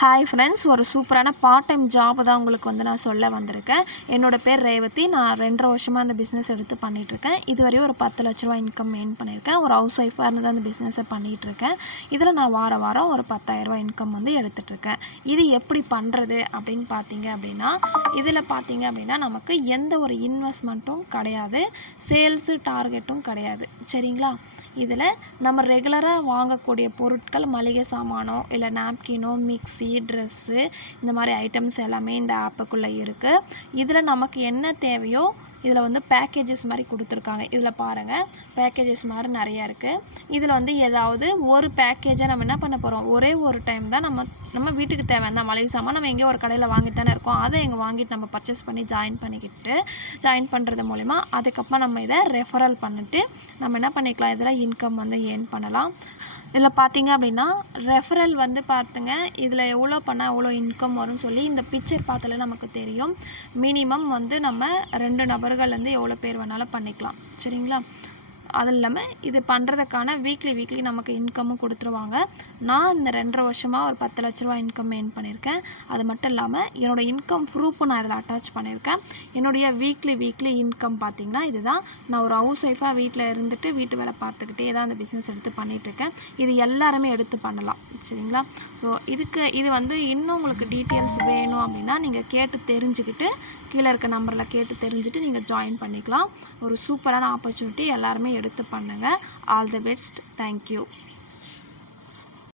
Hi friends, ஒரு சூப்பரான part time job தான் உங்களுக்கு நான் சொல்ல வந்திருக்கேன். என்னோடய பேர் ரேவதி. நான் 2.5 வருஷமாக அந்த பிஸ்னஸ் எடுத்து பண்ணிகிட்ருக்கேன். இதுவரையும் ஒரு 10 லட்ச ரூபா இன்கம் ஏர்ன் பண்ணியிருக்கேன். ஒரு ஹவுஸ் ஒய்ஃபாக இருந்து அந்த பிஸ்னஸை பண்ணிகிட்ருக்கேன். இதில் நான் வாரம் ஒரு 10,000 ரூபா இன்கம் எடுத்துகிட்ருக்கேன். இது எப்படி பண்ணுறது அப்படின்னு பார்த்தீங்க அப்படின்னா, இதில் பார்த்தீங்க அப்படின்னா நமக்கு எந்த ஒரு இன்வெஸ்ட்மெண்ட்டும் கிடையாது, சேல்ஸு டார்கெட்டும் கிடையாது. சரிங்களா? இதில் நம்ம ரெகுலராக வாங்கக்கூடிய பொருட்கள், மளிகை சாமானோ இல்லை நாப்கினோ, மிக்ஸி, ட்ரெஸ்ஸு, இந்த மாதிரி ஐட்டம்ஸ் எல்லாமே இந்த ஆப்புக்குள்ளே இருக்குது. இதில் நமக்கு என்ன தேவையோ இதில் பேக்கேஜஸ் மாதிரி கொடுத்துருக்காங்க. இதில் பாருங்கள், பேக்கேஜஸ் மாதிரி நிறையா இருக்குது. இதில் ஏதாவது ஒரு பேக்கேஜை நம்ம என்ன பண்ண போகிறோம், ஒரே ஒரு டைம் தான் நம்ம வீட்டுக்கு தேவையான மளிகை சாமான் நம்ம எங்கேயோ ஒரு கடையில் வாங்கித்தானே இருக்கோம், அதை எங்கே வாங்கிட்டு நம்ம பர்ச்சேஸ் பண்ணி ஜாயின் பண்ணுறது மூலிமா அதுக்கப்புறம் நம்ம இதை ரெஃபரல் பண்ணிவிட்டு நம்ம என்ன பண்ணிக்கலாம், இதில் இன்கம் ஏர்ன் பண்ணலாம். இதில் பார்த்தீங்க அப்படின்னா ரெஃபரல் பார்த்துங்க, இதில் எவ்வளோ பண்ணால் எவ்வளோ இன்கம் வரும்னு சொல்லி இந்த பிக்சர் பார்த்தாலே நமக்கு தெரியும். மினிமம் நம்ம 2 நபர்கள்லேருந்து எவ்வளோ பேர் வேணாலும் பண்ணிக்கலாம். சரிங்களா? அது இல்லாமல் இது பண்ணுறதுக்கான வீக்லி நமக்கு இன்கமும் கொடுத்துருவாங்க. நான் இந்த 2.5 வருஷமாக ஒரு 10 லட்ச ரூபா இன்கம் ஏர்ன் பண்ணியிருக்கேன். அது மட்டும் இல்லாமல் என்னோடய இன்கம் ப்ரூஃபும் நான் இதில் அட்டாச் பண்ணியிருக்கேன். என்னுடைய வீக்லி இன்கம் பார்த்திங்கன்னா இதுதான். நான் ஒரு ஹவுஸ் ஒய்ஃபாக வீட்டில் இருந்துட்டு வீட்டு வேலை பார்த்துக்கிட்டே தான் அந்த பிஸ்னஸ் எடுத்து பண்ணிகிட்ருக்கேன். இது எல்லாருமே எடுத்து பண்ணலாம். சரிங்களா? ஸோ இது இன்னும் உங்களுக்கு டீட்டெயில்ஸ் வேணும் அப்படின்னா நீங்கள் கேட்டு தெரிஞ்சுக்கிட்டு கீழே இருக்க நம்பரில் கேட்டு தெரிஞ்சுட்டு நீங்கள் ஜாயின் பண்ணிக்கலாம். ஒரு சூப்பரான ஆப்பர்ச்சுனிட்டி, எல்லாருமே எடுத்து பண்ணுங்கள். All the best. தேங்க்யூ.